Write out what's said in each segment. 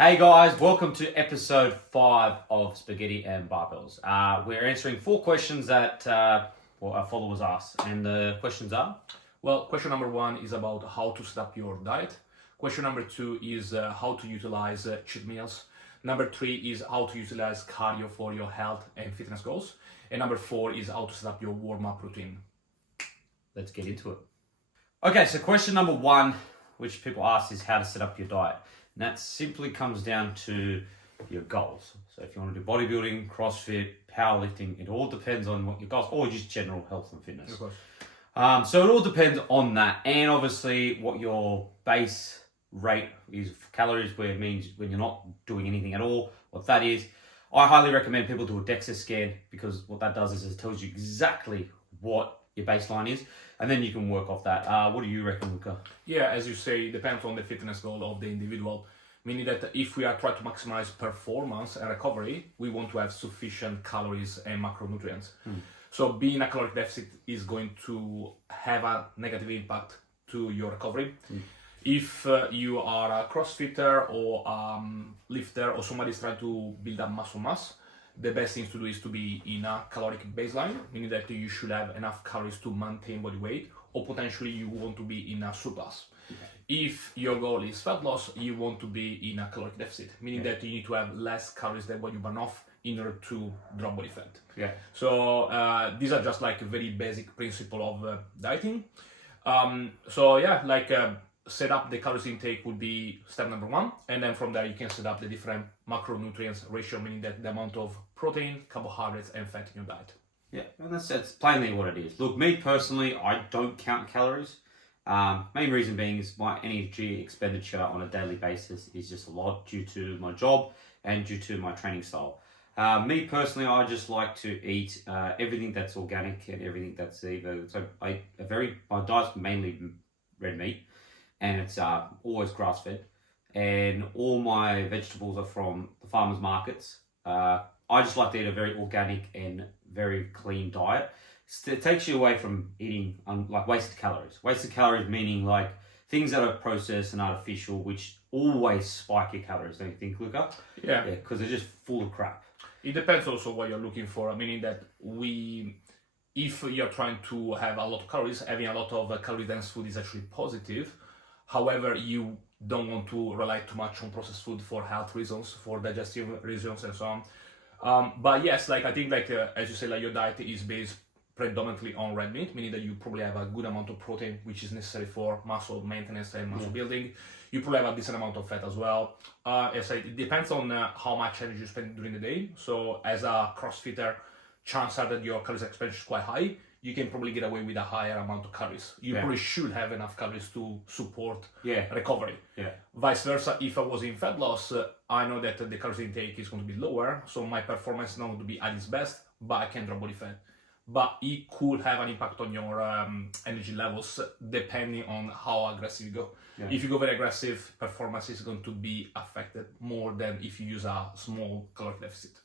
Hey guys, welcome to episode 5 of Spaghetti and Barbells. We're answering 4 questions that our followers asked, and the questions are? Well, question number 1 is about how to set up your diet. Question number 2 is how to utilize cheat meals. Number 3 is how to utilize cardio for your health and fitness goals. And number 4 is how to set up your warm-up routine. Let's get into it. Okay, so question number 1, which people ask, is how to set up your diet. And that simply comes down to your goals. So if you want to do bodybuilding, CrossFit, powerlifting, it all depends on what your goals, or just general health and fitness. Of course. So it all depends on that, and obviously what your base rate is for calories, where it means when you're not doing anything at all, what that is. I highly recommend people do a DEXA scan, because what that does is it tells you exactly what your baseline is, and then you can work off that. What do you reckon, Luca? Yeah, as you say, it depends on the fitness goal of the individual. Meaning that if we are trying to maximize performance and recovery, we want to have sufficient calories and macronutrients. So being a caloric deficit is going to have a negative impact to your recovery. If you are a CrossFitter or lifter, or somebody is trying to build up muscle mass, the best thing to do is to be in a caloric baseline, meaning that you should have enough calories to maintain body weight, or potentially you want to be in a surplus. If your goal is fat loss, you want to be in a caloric deficit, meaning that you need to have less calories than what you burn off in order to drop body fat. So these are just like a very basic principle of dieting. Set up the calories intake would be step number 1, and then from there you can set up the different macronutrients ratio, meaning that the amount of protein, carbohydrates, and fat in your diet. Yeah, and that's plainly what it is. Look, me personally, I don't count calories. Main reason being is my energy expenditure on a daily basis is just a lot due to my job and due to my training style. Me personally, I just like to eat everything that's organic and everything that's either. So my diet's mainly red meat, and it's always grass fed, and all my vegetables are from the farmers markets. I just like to eat a very organic and very clean diet. It takes you away from eating like wasted calories. Wasted calories meaning like things that are processed and artificial, which always spike your calories, don't you think, Luca? Yeah, because they're just full of crap. It depends also what you're looking for, meaning that if you're trying to have a lot of calories, having a lot of calorie-dense food is actually positive. However, you don't want to rely too much on processed food for health reasons, for digestive reasons, and so on. But yes, I think as you say, your diet is based predominantly on red meat, meaning that you probably have a good amount of protein, which is necessary for muscle maintenance and muscle building. You probably have a decent amount of fat as well. As I said, it depends on how much energy you spend during the day. So as a CrossFitter, chances are that your calories expenditure is quite high. You can probably get away with a higher amount of calories. You probably should have enough calories to support recovery. Vice versa, if I was in fat loss, I know that the calories intake is going to be lower, so my performance is not going to be at its best, but I can drop body fat. But it could have an impact on your energy levels depending on how aggressive you go. If you go very aggressive, performance is going to be affected more than if you use a small caloric deficit.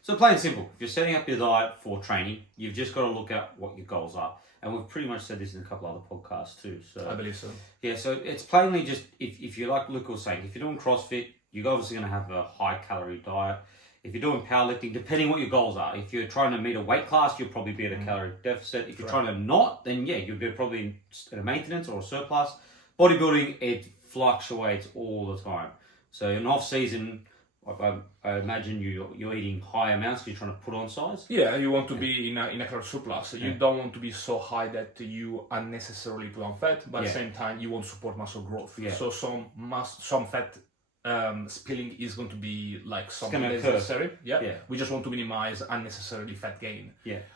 So plain and simple, if you're setting up your diet for training, you've just got to look at what your goals are. And we've pretty much said this in a couple other podcasts too. So I believe so. Yeah, so it's plainly just, if you're like Luke was saying, if you're doing CrossFit, you're obviously going to have a high calorie diet. If you're doing powerlifting, depending what your goals are, if you're trying to meet a weight class, you'll probably be at a calorie deficit. If you're trying to not, then you'll be probably at a maintenance or a surplus. Bodybuilding, it fluctuates all the time. So in off season, I imagine you're eating high amounts. You're trying to put on size. Yeah, you want to be in a calorie surplus. You don't want to be so high that you unnecessarily put on fat, but at the same time you want to support muscle growth. So some fat spilling is going to be like something that's necessary. We just want to minimize unnecessarily fat gain.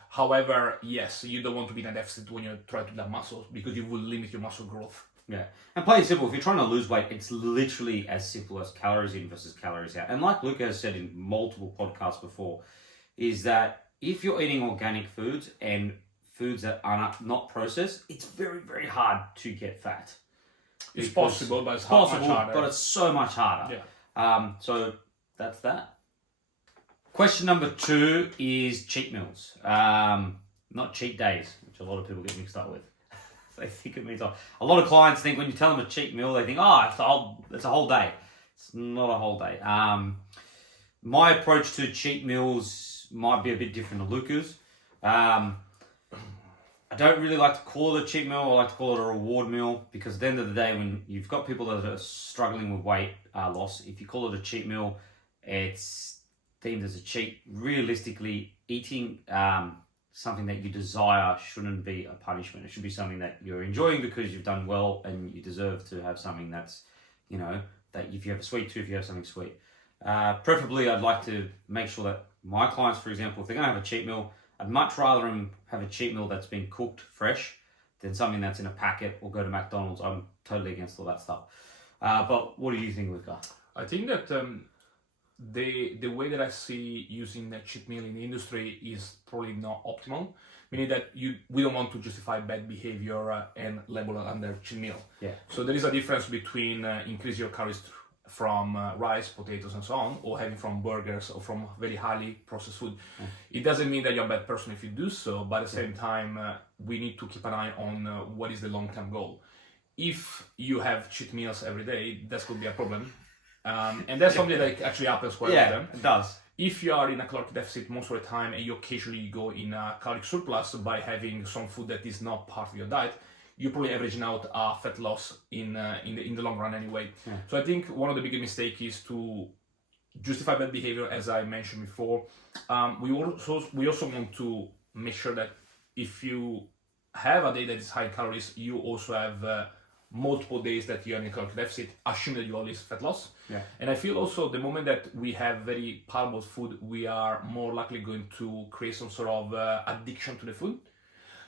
However, yes, you don't want to be in a deficit when you're trying to build muscle, because you will limit your muscle growth. And plain simple, if you're trying to lose weight, it's literally as simple as calories in versus calories out. And like Luca has said in multiple podcasts before, is that if you're eating organic foods and foods that are not processed, it's very, very hard to get fat. It's possible, but it's much harder. But it's so much harder. So that's that. Question number 2 is cheat meals. Not cheat days, which a lot of people get mixed up with. They think it means a lot of clients think when you tell them a cheat meal, they think, it's a whole day. It's not a whole day. My approach to cheat meals might be a bit different to Luca's. I don't really like to call it a cheat meal. I like to call it a reward meal because at the end of the day, when you've got people that are struggling with weight loss, if you call it a cheat meal, it's deemed as a cheat. Realistically, eating something that you desire shouldn't be a punishment. It should be something that you're enjoying because you've done well and you deserve to have something that's, that if you have a sweet tooth, you have something sweet. Preferably, I'd like to make sure that my clients, for example, if they're going to have a cheat meal, I'd much rather them have a cheat meal that's been cooked fresh than something that's in a packet or go to McDonald's. I'm totally against all that stuff. But what do you think, Luca? I think that the way that I see using a cheat meal in the industry is probably not optimal, meaning that we don't want to justify bad behavior and label it under cheat meal. Yeah. So there is a difference between increase your calories from rice, potatoes, and so on, or having from burgers or from very highly processed food. It doesn't mean that you're a bad person if you do so, but at the same time, we need to keep an eye on what is the long-term goal. If you have cheat meals every day, that could be a problem. And that's something that actually happens quite often. It does. If you are in a caloric deficit most of the time and you occasionally go in a caloric surplus by having some food that is not part of your diet, you're probably averaging out fat loss in the long run anyway. Yeah. So I think one of the biggest mistakes is to justify bad behavior, as I mentioned before. We also want to make sure that if you have a day that is high in calories, you also have multiple days that you're in a caloric deficit, assuming that you always fat loss. Yeah. And I feel also the moment that we have very palatable food, we are more likely going to create some sort of addiction to the food.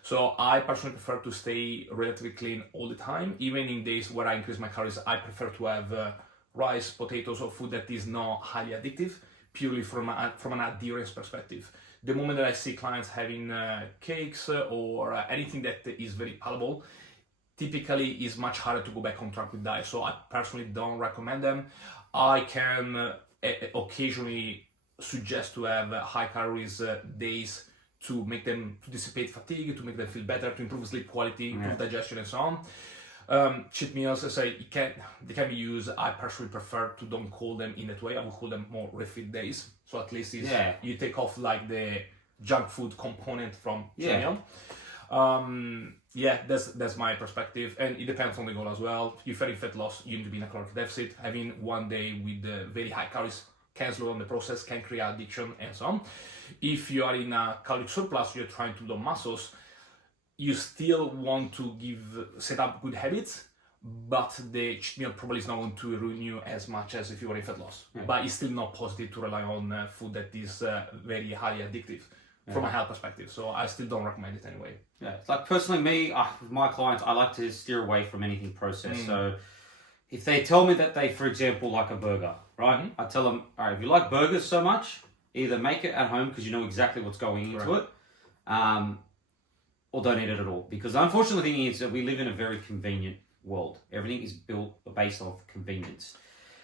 So I personally prefer to stay relatively clean all the time. Even in days where I increase my calories, I prefer to have rice, potatoes, or food that is not highly addictive, purely from an adherence perspective. The moment that I see clients having cakes or anything that is very palatable, typically is much harder to go back on track with diet. So I personally don't recommend them. I can occasionally suggest to have high calories days to make them, to dissipate fatigue, to make them feel better, to improve sleep quality, improve digestion, and so on. Cheat meals, as I say, they can be used. I personally prefer to don't call them in that way. I would call them more refit days. So at least you take off like the junk food component from cheat meal. That's my perspective, and it depends on the goal as well. If you're in fat loss, you need to be in a caloric deficit. Having one day with very high calories can slow down the process, can create addiction, and so on. If you are in a caloric surplus, you're trying to build muscles, you still want to set up good habits, but the cheat meal probably is not going to ruin you as much as if you were in fat loss. Yeah. But it's still not positive to rely on food that is very highly addictive from a health perspective. So I still don't recommend it anyway. Yeah, it's like personally me, with my clients, I like to steer away from anything processed. So if they tell me that they, for example, like a burger, right? I tell them, all right, if you like burgers so much, either make it at home because you know exactly what's going into it, or don't eat it at all. Because the unfortunate thing is that we live in a very convenient world. Everything is built based off convenience.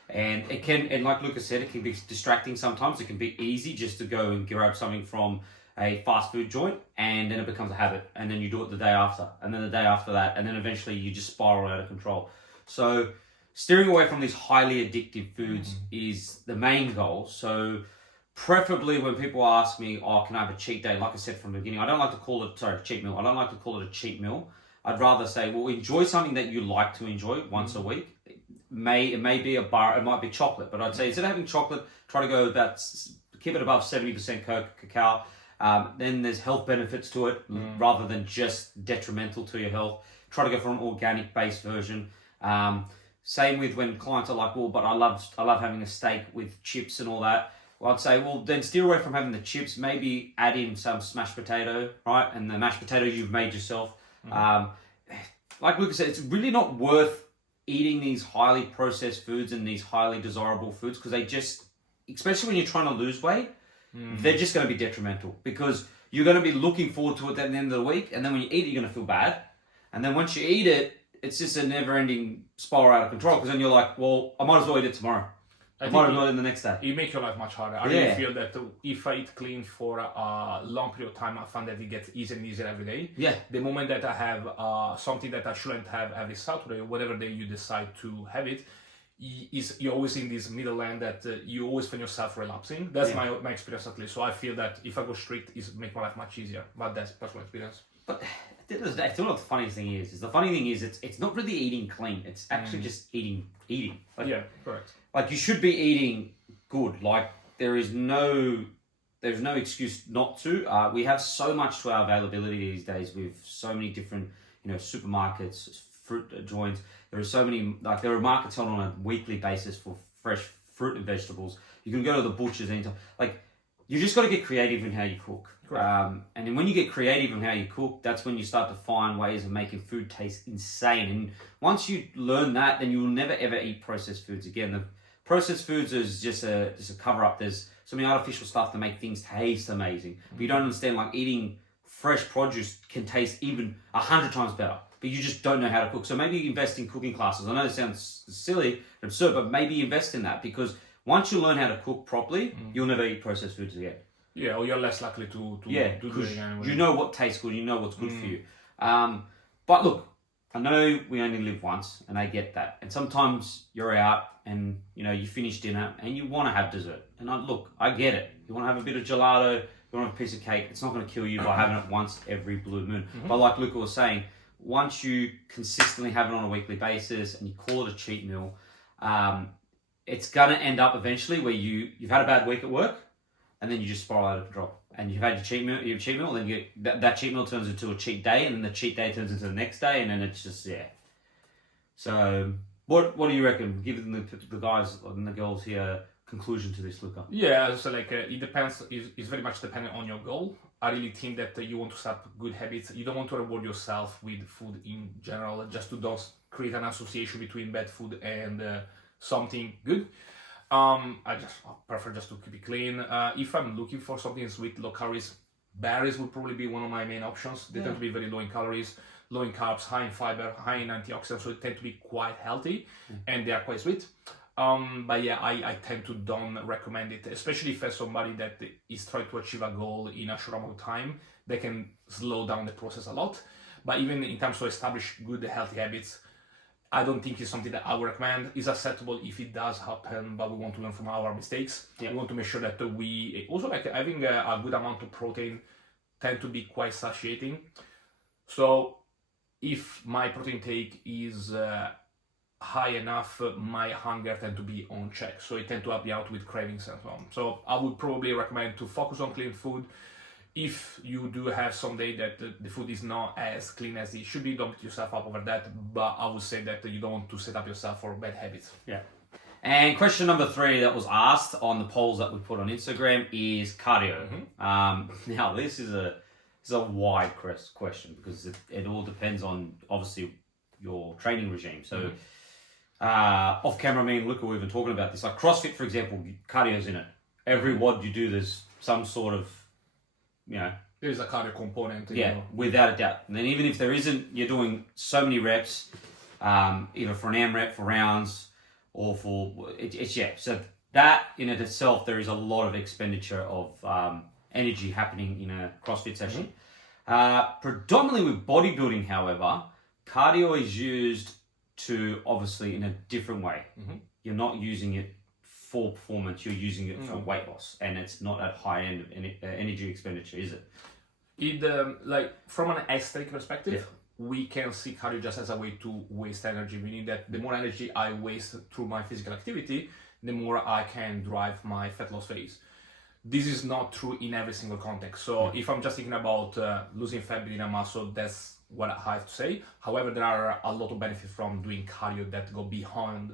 And it can, and like Lucas said, it can be distracting sometimes. It can be easy just to go and grab something from a fast food joint, and then it becomes a habit, and then you do it the day after, and then the day after that, and then eventually you just spiral out of control. So steering away from these highly addictive foods is the main goal. So preferably when people ask me, can I have a cheat day? Like I said from the beginning, I don't like to call it, cheat meal. I don't like to call it a cheat meal. I'd rather say, well, enjoy something that you like to enjoy once a week. It may be a bar, it might be chocolate, but I'd say instead of having chocolate, try to go keep it above 70% cacao. Then there's health benefits to it rather than just detrimental to your health. Try to go for an organic based version. Same with when clients are like, well, but I love having a steak with chips and all that. Well, I'd say, well, then steer away from having the chips. Maybe add in some smashed potato, right? And the mashed potato you've made yourself. Like Lucas said, it's really not worth eating these highly processed foods and these highly desirable foods because they just, especially when you're trying to lose weight, they're just going to be detrimental because you're going to be looking forward to it at the end of the week, and then when you eat it, you're going to feel bad, and then once you eat it, it's just a never-ending spiral out of control because then you're like, well, I might as well eat it tomorrow. I might as well eat it the next day. It makes your life much harder. I really feel that if I eat clean for a long period of time, I find that it gets easier and easier every day. Yeah. The moment that I have something that I shouldn't have every Saturday or whatever day you decide to have it, you're always in this middle land that you always find yourself relapsing. That's my experience at least. So I feel that if I go strict, it's make my life much easier. But that's personal experience. But at the end of the day, I feel what the funniest thing is the funny thing is it's not really eating clean. It's actually just eating. Like, Yeah, correct. Like you should be eating good. Like there's no excuse not to. We have so much to our availability these days with so many different, supermarkets, fruit joints. There are so many, there are markets held on a weekly basis for fresh fruit and vegetables. You can go to the butchers anytime. You just got to get creative in how you cook. And then when you get creative in how you cook, that's when you start to find ways of making food taste insane. And once you learn that, then you will never ever eat processed foods again. The processed foods is just a cover up. There's so many artificial stuff to make things taste amazing. But you don't understand, eating fresh produce can taste even 100 times better. But you just don't know how to cook. So maybe you invest in cooking classes. I know it sounds silly and absurd, but maybe invest in that, because once you learn how to cook properly, you'll never eat processed foods again. Yeah, or you're less likely to do it anyway. You know what tastes good, you know what's good for you. But look, I know we only live once, and I get that. And sometimes you're out and, you finish dinner and you want to have dessert. And I get it. You want to have a bit of gelato, you want to have a piece of cake. It's not going to kill you by having it once every blue moon. But like Luca was saying, once you consistently have it on a weekly basis and you call it a cheat meal, it's going to end up eventually where you've had a bad week at work, and then you just spiral out of control. And you've had your cheat meal, and then that cheat meal turns into a cheat day, and then the cheat day turns into the next day, and then it's just, So, what do you reckon? Give the guys and the girls here conclusion to this, Luca. Yeah, so it depends. It's very much dependent on your goal. I really think that you want to set good habits. You don't want to reward yourself with food in general, just to create an association between bad food and something good. I prefer just to keep it clean. If I'm looking for something sweet, low calories, berries would probably be one of my main options. They tend to be very low in calories, low in carbs, high in fiber, high in antioxidants, so they tend to be quite healthy, and they are quite sweet. But yeah, I tend to don't recommend it, especially if there's somebody that is trying to achieve a goal in a short amount of time. They can slow down the process a lot. But even in terms of establish good healthy habits, I don't think it's something that I would recommend. It's acceptable if it does happen, but we want to learn from our mistakes. We want to make sure that we also having a good amount of protein tend to be quite satiating. So if my protein intake is high enough, my hunger tend to be on check. So it tend to help me out with cravings and so on. So I would probably recommend to focus on clean food. If you do have some day that the food is not as clean as it should be, don't beat yourself up over that. But I would say that you don't want to set up yourself for bad habits. Yeah. And question number 3 that was asked on the polls that we put on Instagram is cardio. Now this is a wide question, because it all depends on obviously your training regime. So off camera, me and Luca we've been talking about this. Like CrossFit, for example, cardio's in it. Every WOD you do, there's some sort of there is a cardio component. Without a doubt. And then even if there isn't, you're doing so many reps, either for an AMRAP, for rounds, or for So that in it itself, there is a lot of expenditure of energy happening in a CrossFit session. Predominantly with bodybuilding, however, cardio is used to obviously in a different way. You're not using it for performance, you're using it for weight loss, and it's not at high end of energy expenditure, is it? It from an aesthetic perspective, we can see cardio just as a way to waste energy, meaning that the more energy I waste through my physical activity, the more I can drive my fat loss phase. This is not true in every single context. So if I'm just thinking about losing fat, building a muscle, that's what I have to say. However, there are a lot of benefits from doing cardio that go beyond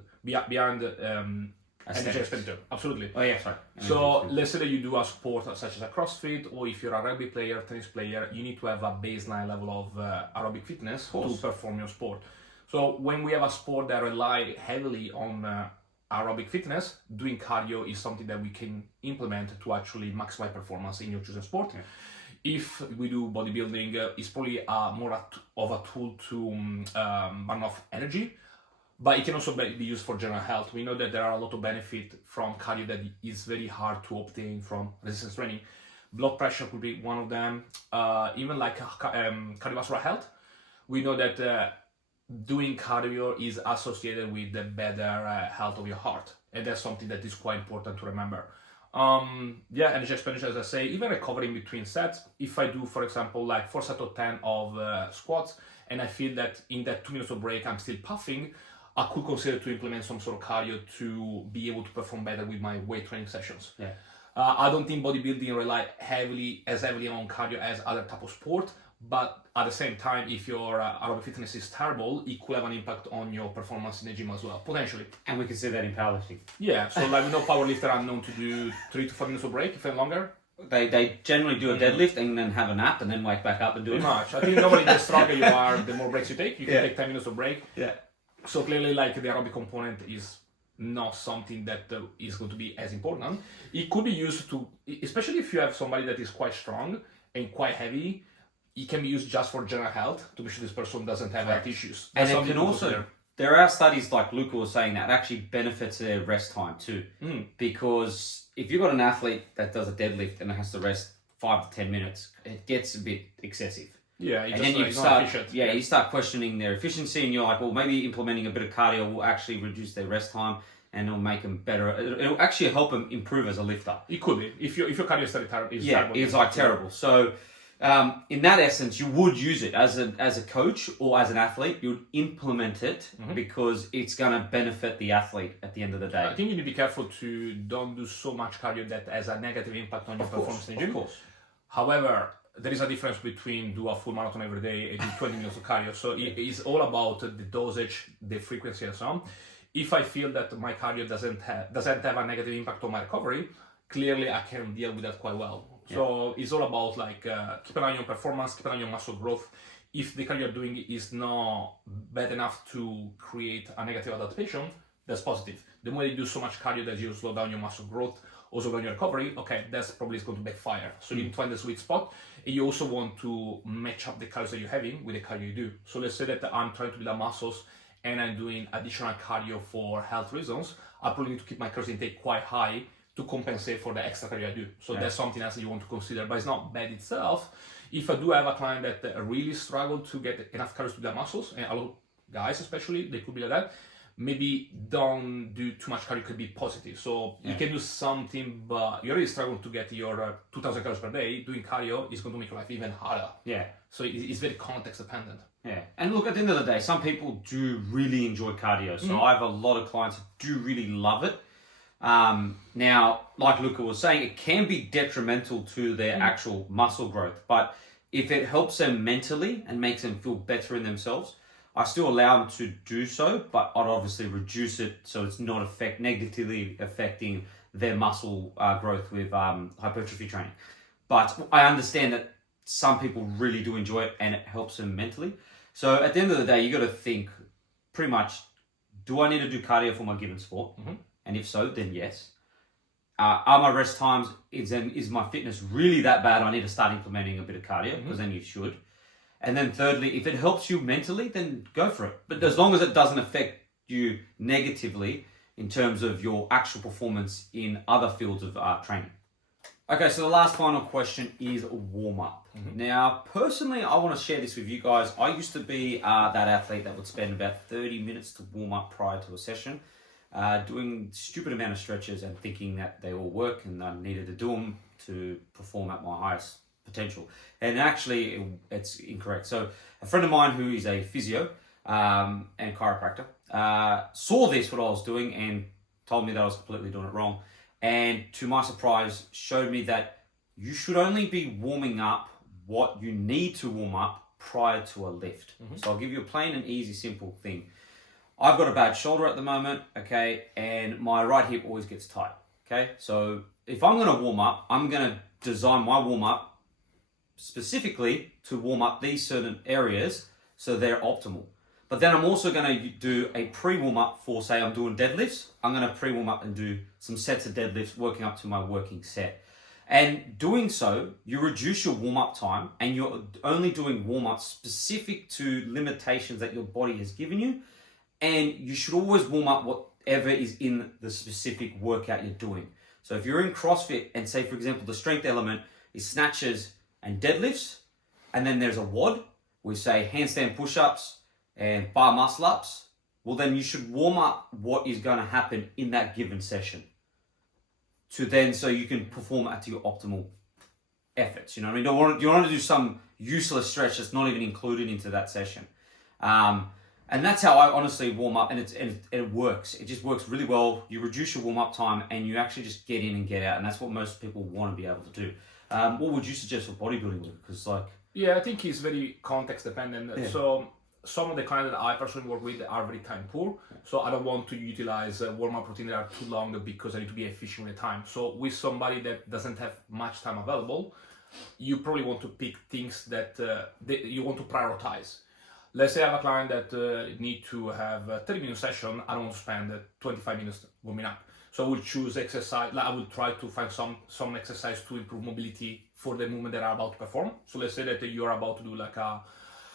energy expenditure. Absolutely. Oh yeah, sorry. So let's say that you do a sport such as a CrossFit, or if you're a rugby player, tennis player, you need to have a baseline level of aerobic fitness to perform your sport. So when we have a sport that rely heavily on aerobic fitness, doing cardio is something that we can implement to actually maximize performance in your chosen sport. If we do bodybuilding, it's probably more of a tool to burn off energy. But it can also be used for general health. We know that there are a lot of benefit from cardio that is very hard to obtain from resistance training. Blood pressure could be one of them. Even cardiovascular health. We know that doing cardio is associated with the better health of your heart, and that's something that is quite important to remember. Energy expenditure, as I say, even recovering between sets. If I do, for example, like 4 sets of 10 of squats, and I feel that in that 2 minutes of break I'm still puffing, I could consider to implement some sort of cardio to be able to perform better with my weight training sessions. Yeah. I don't think bodybuilding rely heavily on cardio as other type of sport, but at the same time, if your aerobic fitness is terrible, it could have an impact on your performance in the gym as well, potentially. And we can see that in powerlifting. Yeah, so like we know powerlifters are known to do 3 to 4 minutes of break, if not longer. They generally do a deadlift and then have a nap and then wake back up and do it. Pretty much. I think normally the stronger you are, the more breaks you take. You can take 10 minutes of break. Yeah. So clearly, like, the aerobic component is not something that is going to be as important. It could be used to, especially if you have somebody that is quite strong and quite heavy, it can be used just for general health to make sure this person doesn't have health issues. And it can also, there are studies like Luca was saying that actually benefits their rest time too. Because if you've got an athlete that does a deadlift and has to rest 5 to 10 minutes, it gets a bit excessive. Yeah, and then you start questioning their efficiency, and you're like, well, maybe implementing a bit of cardio will actually reduce their rest time, and it'll make them better. It'll actually help them improve as a lifter. It could be if your cardio is terrible. It's like terrible. So, in that essence, you would use it as a coach or as an athlete. You'd implement it because it's going to benefit the athlete at the end of the day. I think you need to be careful to don't do so much cardio that has a negative impact on your performance in the gym. Of course. However, there is a difference between do a full marathon every day and do 20 minutes of cardio. So it is all about the dosage, the frequency, and so on. If I feel that my cardio doesn't have a negative impact on my recovery, clearly I can deal with that quite well. So it's all about like keep an eye on your performance, keep an eye on your muscle growth. If the cardio you're doing is not bad enough to create a negative adaptation, that's positive. The more you do so much cardio that you slow down your muscle growth, also on your recovery, okay, that's probably going to backfire. So you need to find the sweet spot, and you also want to match up the calories that you're having with the cardio you do. So let's say that I'm trying to build up muscles and I'm doing additional cardio for health reasons. I probably need to keep my calories intake quite high to compensate for the extra cardio I do. So that's something else that you want to consider, but it's not bad itself. If I do have a client that really struggled to get enough calories to build muscles, and a lot of guys especially, they could be like that, maybe don't do too much cardio could be positive. So you can do something, but you're really struggling to get your 2,000 calories per day. Doing cardio is going to make your life even harder. Yeah. So it's very context dependent. Yeah. And look, at the end of the day, some people do really enjoy cardio. So I have a lot of clients who do really love it. Now, like Luca was saying, it can be detrimental to their actual muscle growth. But if it helps them mentally and makes them feel better in themselves, I still allow them to do so, but I'd obviously reduce it so it's not negatively affecting their muscle growth with hypertrophy training. But I understand that some people really do enjoy it and it helps them mentally. So at the end of the day, you got to think pretty much, do I need to do cardio for my given sport? And if so, then yes. Are my rest times, is my fitness really that bad? I need to start implementing a bit of cardio, because then you should. And then thirdly, if it helps you mentally, then go for it. But as long as it doesn't affect you negatively in terms of your actual performance in other fields of training. Okay, so the last final question is warm-up. Now, personally, I want to share this with you guys. I used to be that athlete that would spend about 30 minutes to warm up prior to a session, doing stupid amount of stretches and thinking that they all work and I needed to do them to perform at my highest potential. And actually, it's incorrect. So a friend of mine who is a physio and chiropractor saw this, what I was doing, and told me that I was completely doing it wrong. And to my surprise, showed me that you should only be warming up what you need to warm up prior to a lift. So I'll give you a plain and easy, simple thing. I've got a bad shoulder at the moment, okay, and my right hip always gets tight, okay? So if I'm going to warm up, I'm going to design my warm up specifically to warm up these certain areas so they're optimal. But then I'm also going to do a pre-warm up for, say I'm doing deadlifts. I'm going to pre-warm up and do some sets of deadlifts, working up to my working set. And doing so, you reduce your warm-up time and you're only doing warm-ups specific to limitations that your body has given you. And you should always warm up whatever is in the specific workout you're doing. So if you're in CrossFit and say, for example, the strength element is snatches and deadlifts, and then there's a WOD, we say handstand push-ups and bar muscle ups, well then you should warm up what is going to happen in that given session to then so you can perform at your optimal efforts. You know what I mean? You don't want to do some useless stretch that's not even included into that session. And that's how I honestly warm up, and it works. It just works really well. You reduce your warm up time, and you actually just get in and get out, and that's what most people want to be able to do. What would you suggest for bodybuilding? Because yeah, I think it's very context dependent. Yeah. So some of the clients that I personally work with are very time poor. So I don't want to utilize warm up routine that are too long because I need to be efficient with the time. So with somebody that doesn't have much time available, you probably want to pick things that you want to prioritize. Let's say I have a client that need to have a 30-minute session. I don't want to spend 25 minutes warming up. So I will choose exercise. I will try to find some exercise to improve mobility for the movement that I'm about to perform. So let's say that you are about to do like a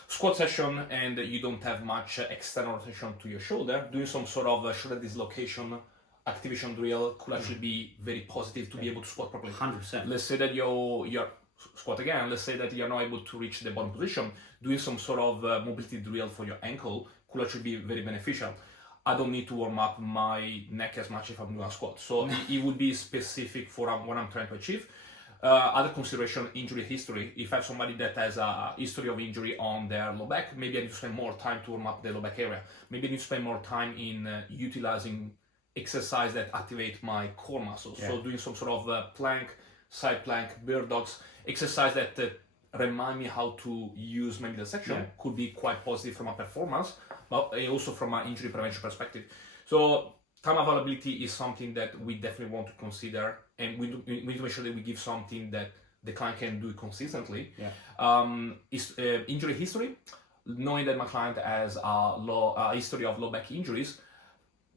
squat session and you don't have much external rotation to your shoulder. Doing some sort of shoulder dislocation activation drill could actually be very positive to be able to squat properly. 100%. Let's say that you're squat again. Let's say that you're not able to reach the bottom position. Doing some sort of mobility drill for your ankle could actually be very beneficial. I don't need to warm up my neck as much if I'm doing a squat. So it would be specific for what I'm trying to achieve. Other consideration, injury history. If I have somebody that has a history of injury on their low back, maybe I need to spend more time to warm up the low back area. Maybe I need to spend more time in utilizing exercise that activate my core muscles. Yeah. So doing some sort of plank, side plank, bird dogs, exercise that remind me how to use my middle section could be quite positive from a performance, but also from an injury prevention perspective. So time availability is something that we definitely want to consider, and we need to make sure that we give something that the client can do consistently. Injury history, knowing that my client has a history of low back injuries,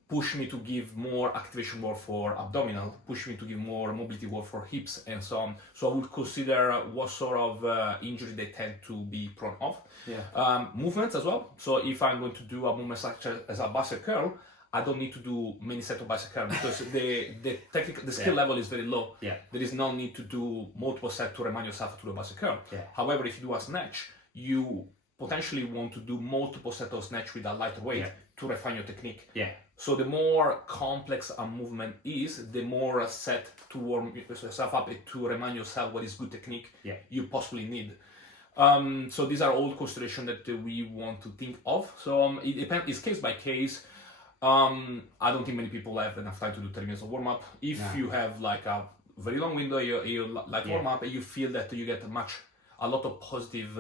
push me to give more activation work for abdominal, push me to give more mobility work for hips and so on. So I would consider what sort of injury they tend to be prone of. Movements as well. So if I'm going to do a movement such as a bicep curl, I don't need to do many sets of bicep curl because the skill level is very low. There is no need to do multiple sets to remind yourself to do a bicep curl. However, if you do a snatch, you potentially want to do multiple sets of snatch with a lighter weight to refine your technique. So the more complex a movement is, the more set to warm yourself up to remind yourself what is good technique you possibly need. So these are all considerations that we want to think of. So it depends, it's case by case. I don't think many people have enough time to do 30 minutes of warm up. If you have like a very long window, you like warm up, and you feel that you get a lot of positive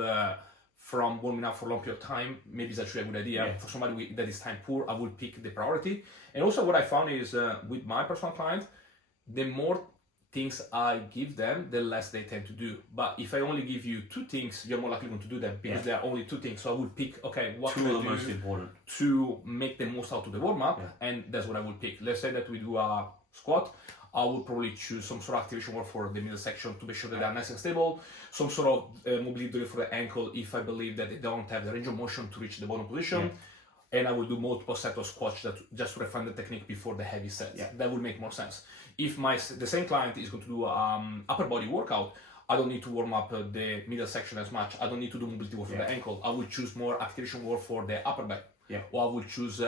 from warming up for a long period of time, maybe it's actually a good idea. For somebody that is time poor, I would pick the priority. And also what I found is with my personal client, the more things I give them, the less they tend to do. But if I only give you 2 things, you're more likely going to do them because there are only 2 things. So I would pick, okay, what two can of I the do most important to make the most out of the warm-up, and that's what I would pick. Let's say that we do a squat, I would probably choose some sort of activation work for the middle section to be sure that they're nice and stable, some sort of mobility drill for the ankle if I believe that they don't have the range of motion to reach the bottom position, and I will do multiple sets of squats just to refine the technique before the heavy sets. That would make more sense. If the same client is going to do upper body workout, I don't need to warm up the middle section as much. I don't need to do mobility work for the ankle. I will choose more activation work for the upper back. Or I will choose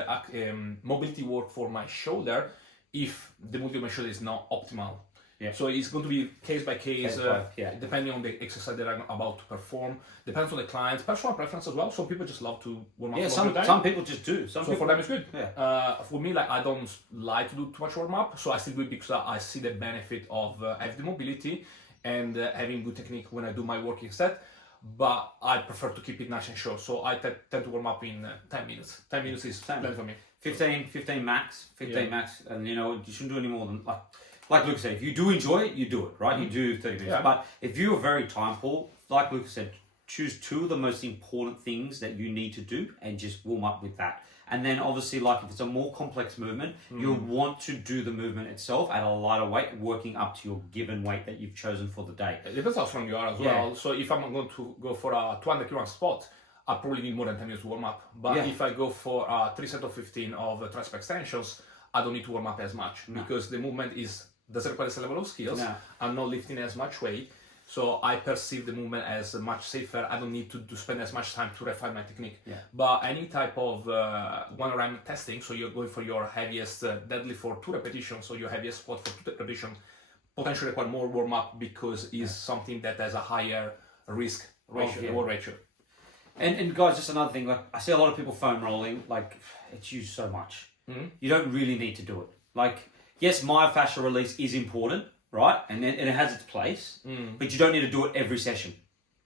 mobility work for my shoulder if the mobility of my shoulder is not optimal. So it's going to be case by case, depending on the exercise that I'm about to perform. Depends on the client's personal preference as well. Some people just love to warm up. Some people just do. So for them it's good. For me, like I don't like to do too much warm up, so I still do it because I see the benefit of having the mobility and having good technique when I do my work instead. But I prefer to keep it nice and short, so I tend to warm up in 10 minutes. 10 minutes is plenty for me. 15 max, and you shouldn't do any more than like Luca said, if you do enjoy it, you do it, right? You do 30 minutes. But if you're very time poor, like Luca said, choose 2 of the most important things that you need to do and just warm up with that. And then obviously, like if it's a more complex movement, you'll want to do the movement itself at a lighter weight, working up to your given weight that you've chosen for the day. It depends how strong you are as well. So if I'm going to go for a 200 kg squat, I probably need more than 10 minutes to warm up. But if I go for 3 sets of 15 of tricep extensions, I don't need to warm up as much because the movement doesn't require the same level of skills. I'm not lifting as much weight. So I perceive the movement as much safer. I don't need to spend as much time to refine my technique. Yeah. But any type of one rep testing, so you're going for your heaviest deadlift for 2 repetitions, so your heaviest squat for 2 repetitions, potentially require more warm up because it's something that has a higher risk ratio, reward ratio. And guys, just another thing, like I see a lot of people foam rolling, like it's used so much. You don't really need to do it. Like, yes, myofascial release is important, right? And it has its place, but you don't need to do it every session.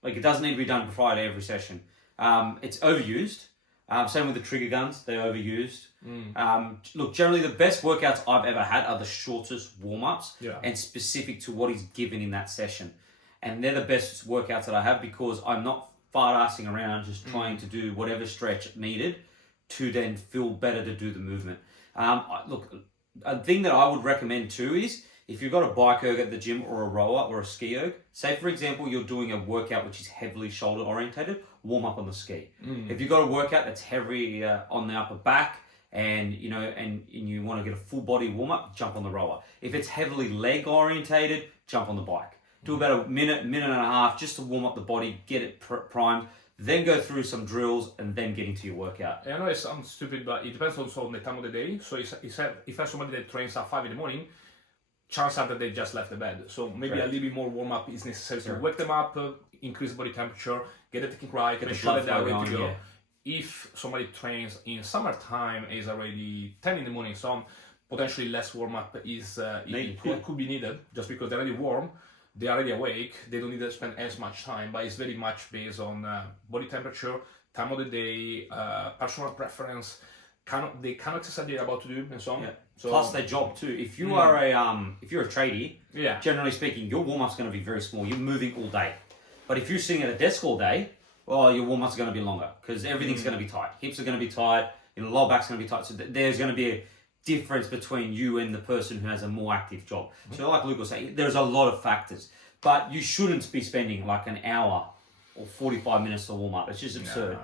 Like, it doesn't need to be done Friday every session. It's overused. Same with the trigger guns, they're overused. Look, generally the best workouts I've ever had are the shortest warm-ups and specific to what is given in that session. And they're the best workouts that I have because I'm not fart-assing around just trying to do whatever stretch needed to then feel better to do the movement. Look, a thing that I would recommend too is if you've got a bike erg at the gym or a rower or a ski erg, say for example you're doing a workout which is heavily shoulder orientated, warm up on the ski. If you've got a workout that's heavy on the upper back and you want to get a full body warm up, jump on the rower. If it's heavily leg orientated, jump on the bike. Do about a minute and a half just to warm up the body, get it primed, then go through some drills and then get into your workout. I know it sounds stupid, but it depends also on the time of the day. So if I have somebody that trains at 5 in the morning, chances are that they just left the bed. So maybe a little bit more warm up is necessary to wake them up, increase body temperature, get the technique right, make sure that they're ready to go. If somebody trains in summertime, is already 10 in the morning, so potentially less warm up is could be needed just because they're already warm. They're already awake, they don't need to spend as much time, but it's very much based on body temperature, time of the day, personal preference, the kind of exercise they're about to do, and so on. So, plus their job too. If you are if you're a tradie, generally speaking, your warm up's going to be very small. You're moving all day, but if you're sitting at a desk all day, well, your warm up's going to be longer because everything's going to be tight. Hips are going to be tight. Lower back's going to be tight. So there's going to be a difference between you and the person who has a more active job. So like Luca was saying, there's a lot of factors, but you shouldn't be spending like an hour or 45 minutes to warm up. It's just absurd.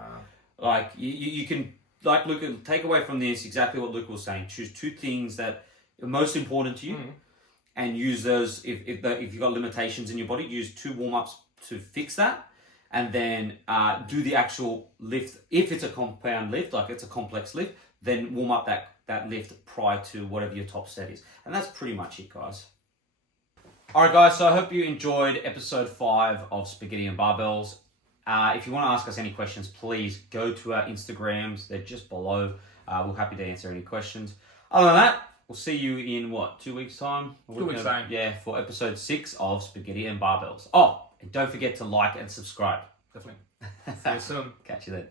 Like you can, like Luca, take away from this exactly what Luca was saying. Choose 2 things that are most important to you and use those. If you've got limitations in your body, use 2 warm-ups to fix that. And then do the actual lift. If it's a compound lift, like it's a complex lift, then warm up that lift prior to whatever your top set is. And that's pretty much it, guys. All right, guys, so I hope you enjoyed episode 5 of Spaghetti and Barbells. If you want to ask us any questions, please go to our Instagrams. They're just below. We're happy to answer any questions. Other than that, we'll see you in, 2 weeks' time? 2 weeks' time. Yeah, for episode 6 of Spaghetti and Barbells. Oh, and don't forget to like and subscribe. Definitely. See you soon. Catch you then.